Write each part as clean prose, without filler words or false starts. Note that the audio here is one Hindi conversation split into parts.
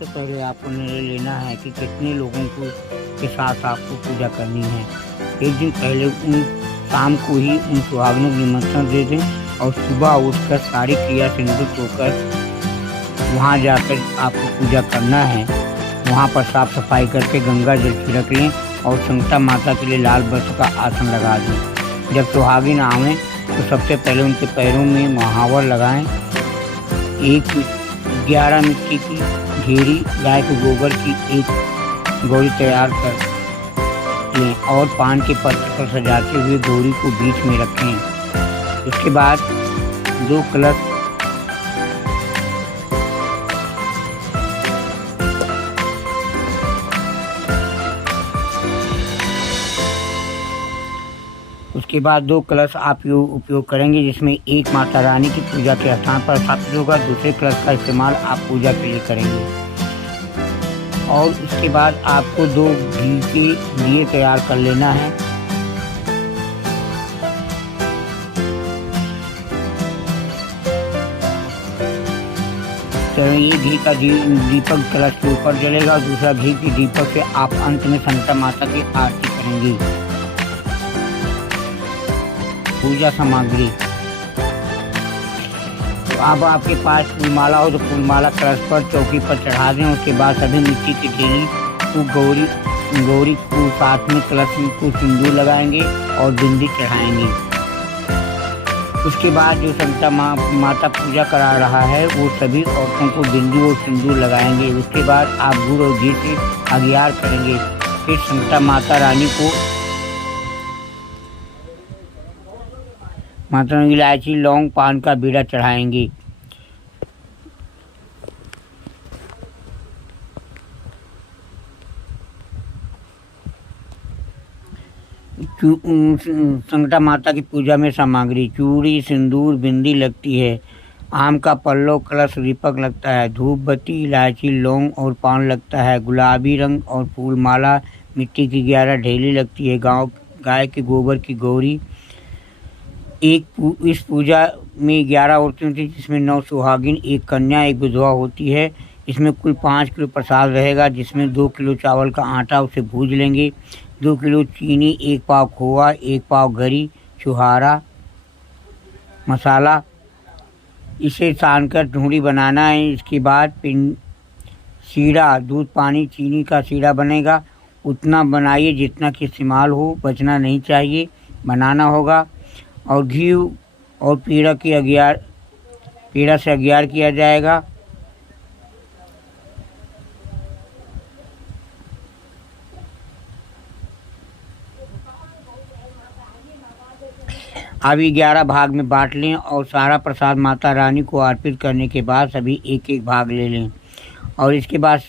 सबसे पहले आपको निर्णय लेना है कि कितने लोगों को के साथ आपको पूजा करनी है। एक दिन पहले शाम को ही उन सुहागिनों को निमंत्रण दे दें और सुबह उठकर सारी क्रिया से निवृत्त होकर वहाँ जाकर आपको पूजा करना है। वहाँ पर साफ सफाई करके गंगा जल छिड़क लें और संकटा माता के लिए लाल वस्त्र का आसन लगा दें। जब सुहागिन आवें तो सबसे पहले उनके पैरों में महावर लगाएं। 11 मिट्टी की घेरी गाय के गोबर की एक गौरी तैयार कर लें और पान के पत्र पर सजाते हुए गौरी को बीच में रखें। उसके बाद 2 कलश आप उपयोग करेंगे, जिसमें एक माता रानी की पूजा के स्थान पर स्थापित होगा। दूसरे कलश का इस्तेमाल आप पूजा के लिए करेंगे और उसके बाद आपको 2 घी के दिए तैयार कर लेना है। तो ये घी का दीपक कलश के ऊपर जलेगा और दूसरा घी के दीपक से आप अंत में संकटा माता की आरती करेंगे। पूजा सामग्री, तो अब आपके पास फूलमाला हो तो फूलमाला कलश पर चौकी पर चढ़ा दें। उसके बाद सभी मिट्टी की ढेली को गौरी को साथ में कलश को सिंदूर लगाएंगे और बिंदी चढ़ाएंगे। उसके बाद जो संकटा माता पूजा करा रहा है वो सभी औरतों को बिंदी और सिंदूर लगाएंगे। उसके बाद आप गुड़ और घी से अगियार करेंगे। फिर संकटा माता रानी को इलायची, लौंग, पान का बीड़ा चढ़ाएंगे। संकटा माता की पूजा में सामग्री चूड़ी, सिंदूर, बिंदी लगती है। आम का पल्लव, कलश, दीपक लगता है। धूप बत्ती, इलायची, लौंग और पान लगता है। गुलाबी रंग और फूलमाला, मिट्टी की 11 ढेली लगती है। गाय के गोबर की गौरी। इस पूजा में 11 औरतें होती हैं, जिसमें 9 सुहागिन, 1 कन्या, 1 विधवा होती है। इसमें कुल 5 किलो प्रसाद रहेगा, जिसमें 2 किलो चावल का आटा उसे भूज लेंगे, 2 किलो चीनी, 1 पाव खोआ, 1 पाव गरी, छुहारा, मसाला। इसे सानकर ढूंढी बनाना है। इसके बाद सीढ़ा, दूध, पानी, चीनी का सीढ़ा बनेगा। उतना बनाइए जितना कि इस्तेमाल हो, बचना नहीं चाहिए, बनाना होगा। और घी और पीड़ा से अगियार किया जाएगा। अभी 11 भाग में बांट लें और सारा प्रसाद माता रानी को अर्पित करने के बाद सभी एक एक भाग ले लें। और इसके बाद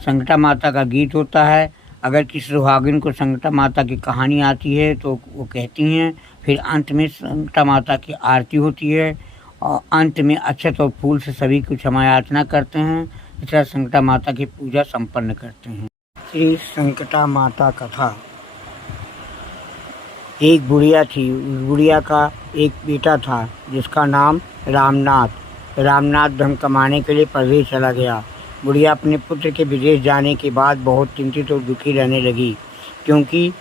संकटा माता का गीत होता है। अगर किसी सुहागिन को संकटा माता की कहानी आती है तो वो कहती हैं। फिर अंत में संकटा माता की आरती होती है और अंत में अक्षत और फूल से सभी को क्षमा याचना करते हैं। इस तरह संकटा माता की पूजा संपन्न करते हैं। श्री संकटा माता कथा। एक बुढ़िया थी। उस बुढ़िया का एक बेटा था जिसका नाम रामनाथ धन कमाने के लिए परदेश चला गया। बुढ़िया अपने पुत्र के विदेश जाने के बाद बहुत चिंतित और दुखी रहने लगी, क्योंकि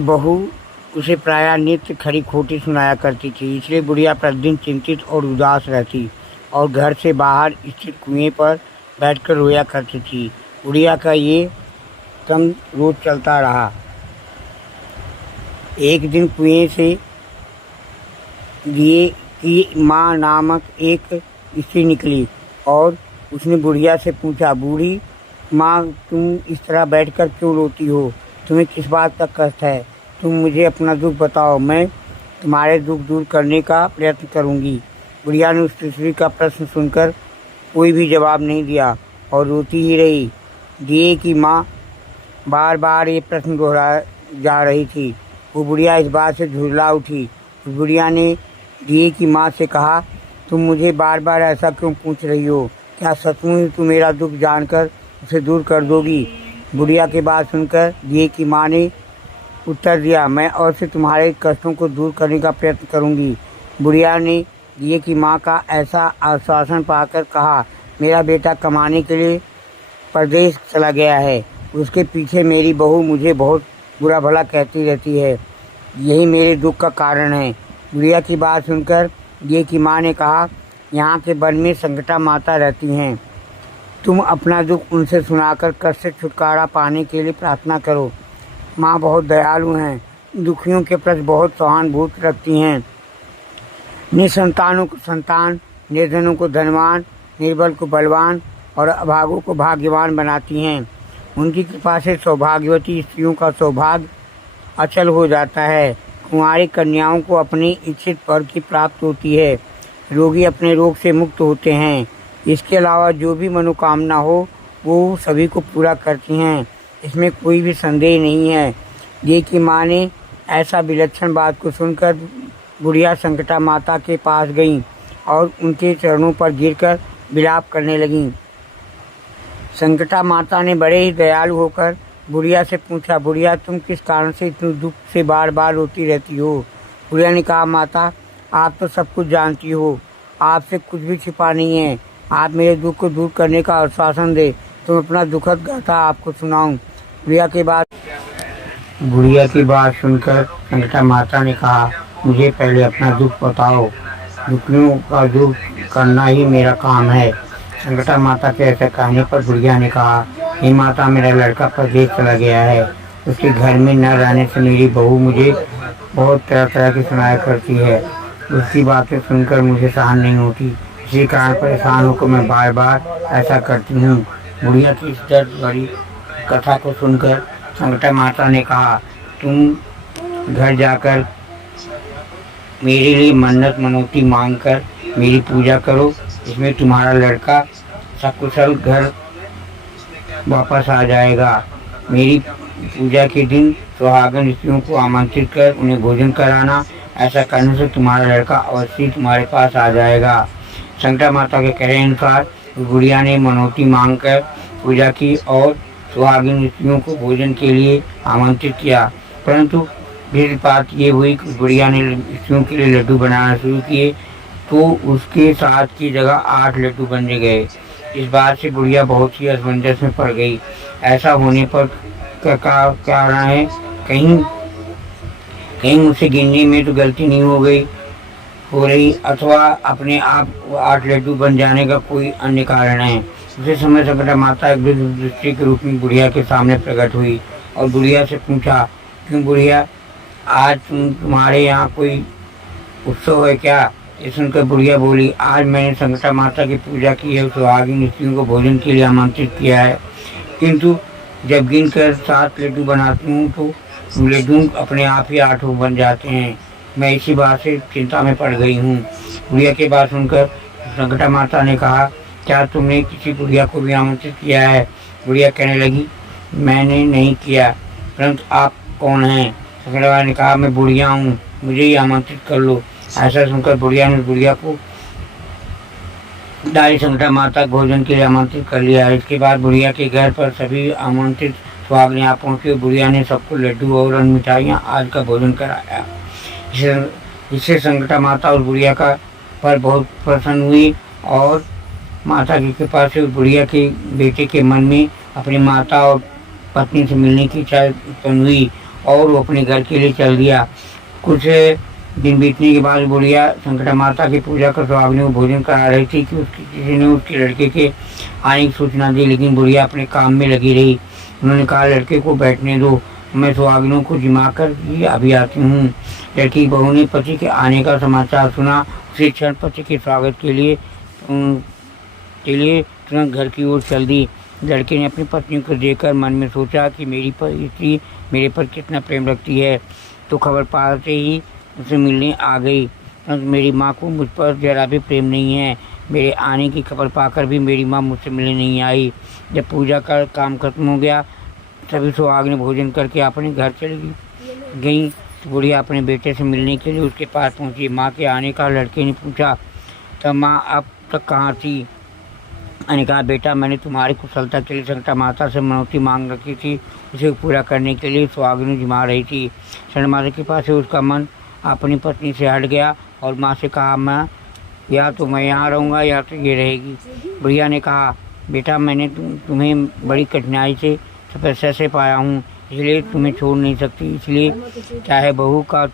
बहू उसे प्रायः नित्य खरी खोटी सुनाया करती थी। इसलिए बुढ़िया प्रतिदिन चिंतित और उदास रहती और घर से बाहर स्थित कुएं पर बैठकर रोया करती थी। बुढ़िया का ये क्रम रोज चलता रहा। एक दिन कुएं से दिए की माँ नामक एक स्त्री निकली और उसने बुढ़िया से पूछा, बूढ़ी माँ, तुम इस तरह बैठकर क्यों रोती हो? तुम्हें किस बात का कष्ट है? तुम मुझे अपना दुख बताओ, मैं तुम्हारे दुख दूर करने का प्रयत्न करूँगी। बुढ़िया ने उस स्त्री का प्रश्न सुनकर कोई भी जवाब नहीं दिया और रोती ही रही। दिए की माँ बार बार ये प्रश्न दोहरा जा रही थी। वो बुढ़िया इस बात से झुर्ला उठी। बुढ़िया ने दिए की माँ से कहा, तुम मुझे बार बार ऐसा क्यों पूछ रही हो? क्या सचमुच तुम मेरा दुख जानकर उसे दूर कर दोगी? बुढ़िया की बात सुनकर दिए की माँ ने उत्तर दिया, मैं और से तुम्हारे कष्टों को दूर करने का प्रयत्न करूंगी। बुढ़िया ने दिए की माँ का ऐसा आश्वासन पाकर कहा, मेरा बेटा कमाने के लिए परदेश चला गया है। उसके पीछे मेरी बहू मुझे बहुत बुरा भला कहती रहती है। यही मेरे दुख का कारण है। बुढ़िया की बात सुनकर ये की माँ ने कहा, यहाँ के वन में संकटा माता रहती हैं। तुम अपना दुख उनसे सुनाकर कष्ट से छुटकारा पाने के लिए प्रार्थना करो। माँ बहुत दयालु हैं, दुखियों के प्रति बहुत सहानुभूति रखती हैं। निसंतानों को संतान, निर्धनों को धनवान, निर्बल को बलवान और अभागों को भाग्यवान बनाती हैं। उनकी कृपा से सौभाग्यवती स्त्रियों का सौभाग्य अचल हो जाता है। कुंवारी कन्याओं को अपनी इच्छित वर की प्राप्त होती है। रोगी अपने रोग से मुक्त होते हैं। इसके अलावा जो भी मनोकामना हो वो सभी को पूरा करती हैं। इसमें कोई भी संदेह नहीं है। ये की माँ ने ऐसा विलक्षण बात को सुनकर बुढ़िया संकटा माता के पास गईं और उनके चरणों पर गिरकर विलाप करने लगीं। संकटा माता ने बड़े ही दयालु होकर बुढ़िया से पूछा, बुढ़िया तुम किस कारण से इतने दुख से बार बार रोती रहती हो? बुढ़िया ने कहा, माता आप तो सब कुछ जानती हो, आपसे कुछ भी छिपा नहीं है। आप मेरे दुख को दूर करने का आश्वासन दे तो अपना दुखद गाथा आपको सुनाऊं। बुढ़िया की बात सुनकर संकटा माता ने कहा, मुझे पहले अपना दुख बताओ। दुखियों का दुख करना ही मेरा काम है। संकटा माता के ऐसे कहने पर बुढ़िया ने कहा, हे माता, मेरा लड़का परदेश चला गया है। उसके घर में न रहने से मेरी बहू मुझे बहुत तरह तरह की सुनाया करती है। उसकी बातें सुनकर मुझे सहन नहीं होती। इसी कारण परेशान होकर मैं बार बार ऐसा करती हूँ। बुढ़िया की इस दर्द भरी कथा को सुनकर संकटा माता ने कहा, तुम घर जाकर मेरे लिए मन्नत मनौती मांगकर मेरी पूजा करो। इसमें तुम्हारा लड़का सकुशल घर वापस आ जाएगा। मेरी पूजा के दिन सुहागन स्त्रियों को आमंत्रित कर उन्हें भोजन कराना। ऐसा करने से तुम्हारा लड़का अवश्य तुम्हारे पास आ जाएगा। संकटा माता के कहने अनुसार बुढ़िया ने मनौती मांगकर पूजा की और सुहागिन स्त्रियों को भोजन के लिए आमंत्रित किया। परंतु फिर बात ये हुई कि बुढ़िया ने स्त्रियों के लिए लड्डू बनाना शुरू किए तो उसके 7 की जगह 8 लड्डू बन गए। इस बात से बुढ़िया बहुत ही असमंजस में पड़ गई। ऐसा होने पर क्या कारण है? कहीं मुझसे गिनने में तो गलती नहीं हो रही अथवा अपने आप 8 लड्डू बन जाने का कोई अन्य कारण है। उसी समय संकटा माता एक दृष्टि के रूप में बुढ़िया के सामने प्रकट हुई और बुढ़िया से पूछा, क्यों बुढ़िया, आज तुम्हारे यहाँ कोई उत्सव है क्या? ये सुनकर बुढ़िया बोली, आज मैंने संकटा माता की पूजा की है, सुहागिन स्त्रियों को भोजन के लिए आमंत्रित किया है, किंतु जब गिनकर 7 लड्डू बनाती हूँ तो लड्डू अपने आप ही 8 बन जाते हैं। मैं इसी बात से चिंता में पड़ गई हूँ। बुढ़िया की बात सुनकर संकटा माता ने कहा, क्या तुमने किसी बुढ़िया को भी आमंत्रित किया है? बुढ़िया कहने लगी, मैंने नहीं किया, परंतु आप कौन हैं? संकटा माता ने कहा, मैं बुढ़िया हूँ, मुझे ही आमंत्रित कर लो। ऐसा सुनकर बुढ़िया ने बुढ़िया को दाई संकटा माता भोजन के लिए आमंत्रित कर लिया। इसके बाद बुढ़िया के घर पर सभी आमंत्रित सुहागन यहाँ पहुँचे। बुढ़िया ने सबको लड्डू और अन्य मिठाइयाँ आज का भोजन कराया। इससे संकटा माता और बुढ़िया का पर बहुत प्रसन्न हुई और माता की कृपा से बुढ़िया के बेटे के मन में अपनी माता और पत्नी से मिलने की इच्छा उत्पन्न हुई और वो अपने घर के लिए चल दिया। कुछ दिन बीतने के बाद बुढ़िया संकटा माता की पूजा कर सुहागिनों को भोजन करा रही थी कि किसी ने उसके लड़के के आने की सूचना दी, लेकिन बुढ़िया अपने काम में लगी रही। उन्होंने कहा, लड़के को बैठने दो, मैं सुहागिनों को जिमा कर अभी आती हूँ। लड़की की बहू ने पति के आने का समाचार सुना। उसी क्षण पति के स्वागत के लिए तुरंत घर की ओर चल दी। लड़के ने अपनी पत्नी को देखकर मन में सोचा कि मेरी स्त्री मेरे पर कितना प्रेम रखती है, तो खबर पाते ही उसे मिलने आ गई। मेरी माँ को मुझ पर जरा भी प्रेम नहीं है। मेरे आने की खबर पाकर भी मेरी माँ मुझसे मिलने नहीं आई। जब पूजा का काम खत्म हो गया, सभी सुहागिनें भोजन करके अपने घर चली गई। बुढ़िया अपने बेटे से मिलने के लिए उसके पास पहुंची। माँ के आने का लड़के ने पूछा, तब माँ अब तक कहाँ थी? मैंने कहा, बेटा, मैंने तुम्हारी कुशलता के लिए संकटा माता से मनौती मांग रखी थी, उसे पूरा करने के लिए सुहागिनें जिमा रही थी। संकटा माता के पास से उसका मन अपनी पत्नी से हट गया और माँ से कहा, माँ, या तो मैं यहाँ रहूँगा या तो ये रहेगी। बुढ़िया ने कहा, बेटा मैंने तुम्हें बड़ी कठिनाई से तपस्या से पाया हूँ, इसलिए तुम्हें छोड़ नहीं सकती, इसलिए चाहे बहू का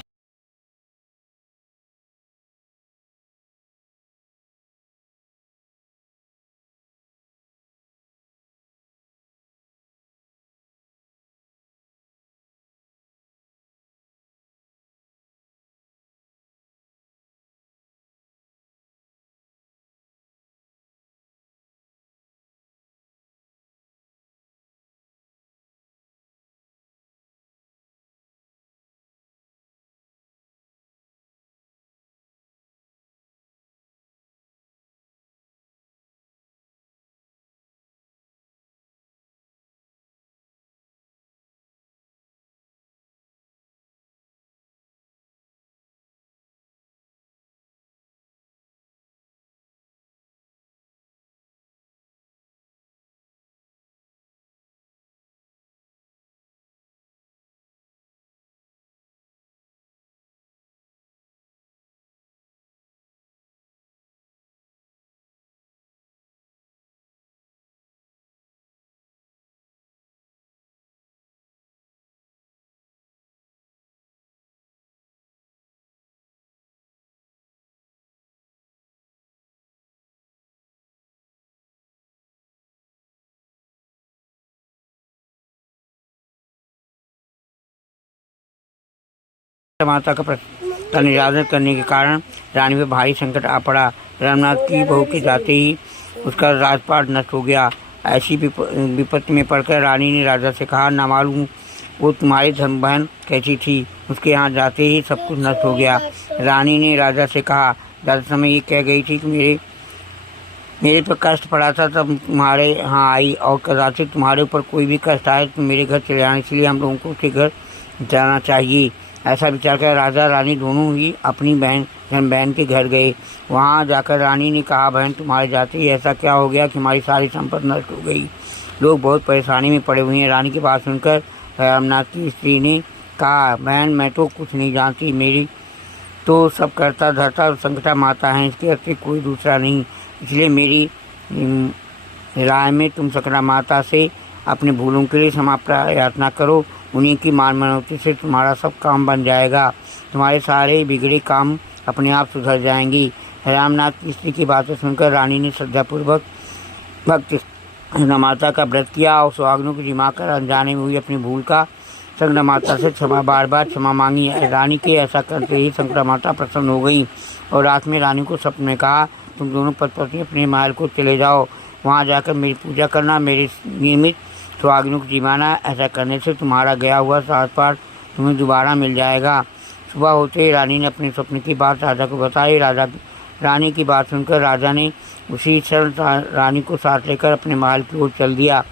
माता का निरादर करने के कारण रानी में भारी संकट आ पड़ा। रामनाथ की बहू के जाते ही उसका राजपाट नष्ट हो गया। ऐसी विपत्ति में पड़कर रानी ने राजा से कहा, ना मालूम वो तुम्हारी धर्म बहन कैसी थी, उसके यहाँ जाते ही सब कुछ नष्ट हो गया। रानी ने राजा से कहा, ज़्यादा समय ये कह गई थी कि मेरे पर कष्ट पड़ा था तब तुम्हारे यहाँ आई, और कदाचित तुम्हारे ऊपर कोई भी कष्ट आए तो मेरे घर चले आए, इसलिए हम लोगों को उसके घर जाना चाहिए। ऐसा विचार कर राजा रानी दोनों ही अपनी बहन के घर गए। वहाँ जाकर रानी ने कहा, बहन तुम्हारे जाते ही ऐसा क्या हो गया कि हमारी सारी संपत्ति नष्ट हो गई, लोग बहुत परेशानी में पड़े हुए हैं। रानी की बात सुनकर रामनाथ की स्त्री ने कहा, बहन मैं तो कुछ नहीं जानती, मेरी तो सब करता धरता संकटा माता है, इसके अतिरिक्त कोई दूसरा नहीं, इसलिए मेरी राय में तुम संकटा माता से अपने भूलों के लिए क्षमा प्रार्थना करो, उन्हीं की मान मनौती से तुम्हारा सब काम बन जाएगा, तुम्हारे सारे बिगड़े काम अपने आप सुधर जाएंगी। रामनाथ की स्त्री की बातें सुनकर रानी ने श्रद्धापूर्वक भक्ति माता का व्रत किया और सुहागनों की जिमा कर अनजाने में हुई अपनी भूल का संकटा माता से बार बार क्षमा मांगी। रानी के ऐसा करते ही संकटा माता प्रसन्न हो गई और रात में रानी को सपने में कहा, तुम दोनों पति अपने महल को चले जाओ, वहाँ जाकर मेरी पूजा करना, मेरे नियमित सुहागिनों को जिमाना, ऐसा करने से तुम्हारा गया हुआ राजपाट तुम्हें दोबारा मिल जाएगा। सुबह होते ही रानी ने अपने सपने की बात राजा को बताई। रानी की बात सुनकर राजा ने उसी क्षण रानी को साथ लेकर अपने महल की ओर चल दिया।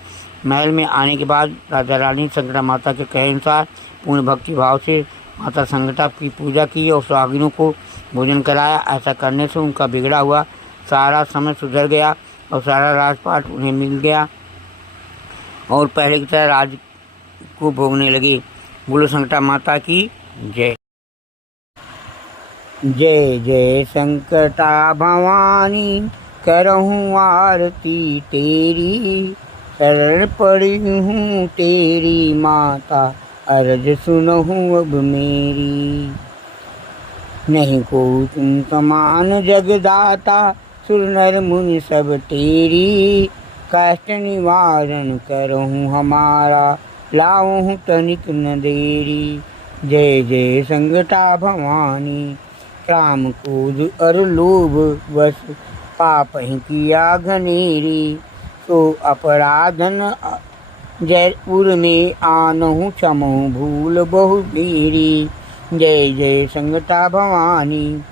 महल में आने के बाद राजा रानी संकटा माता के कहे अनुसार पूर्ण भक्ति भाव से माता संकटा की पूजा की और सुहागिनों को भोजन कराया। ऐसा करने से उनका बिगड़ा हुआ सारा समय सुधर गया और सारा राजपाट उन्हें मिल गया और पहले की तरह राज को भोगने लगे। बोलो संकटा माता की जय। जय जय संकटा भवानी, करहूँ आरती तेरी, शरण पड़ी हूँ तेरी माता, अर्ज सुनहूँ अब मेरी। नहीं को तुम समान जगदाता, सुर नर मुनि सब तेरी, कष्ट निवारण करहूँ हमारा, लाऊँ तनिक न देरी। जय जय संकटा भवानी, काम क्रोध और लोभ वश पाप ही किया घनेरी, तो अपराधन जयपुर में आनहु क्षमहु भूल बहु मेरी। जय जय संकटा भवानी,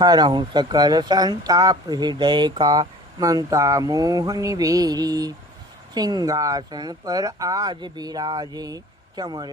हरहु सकल संताप हृदय का, ममता मोह निवेरी। सिंहासन पर आज विराजे चमर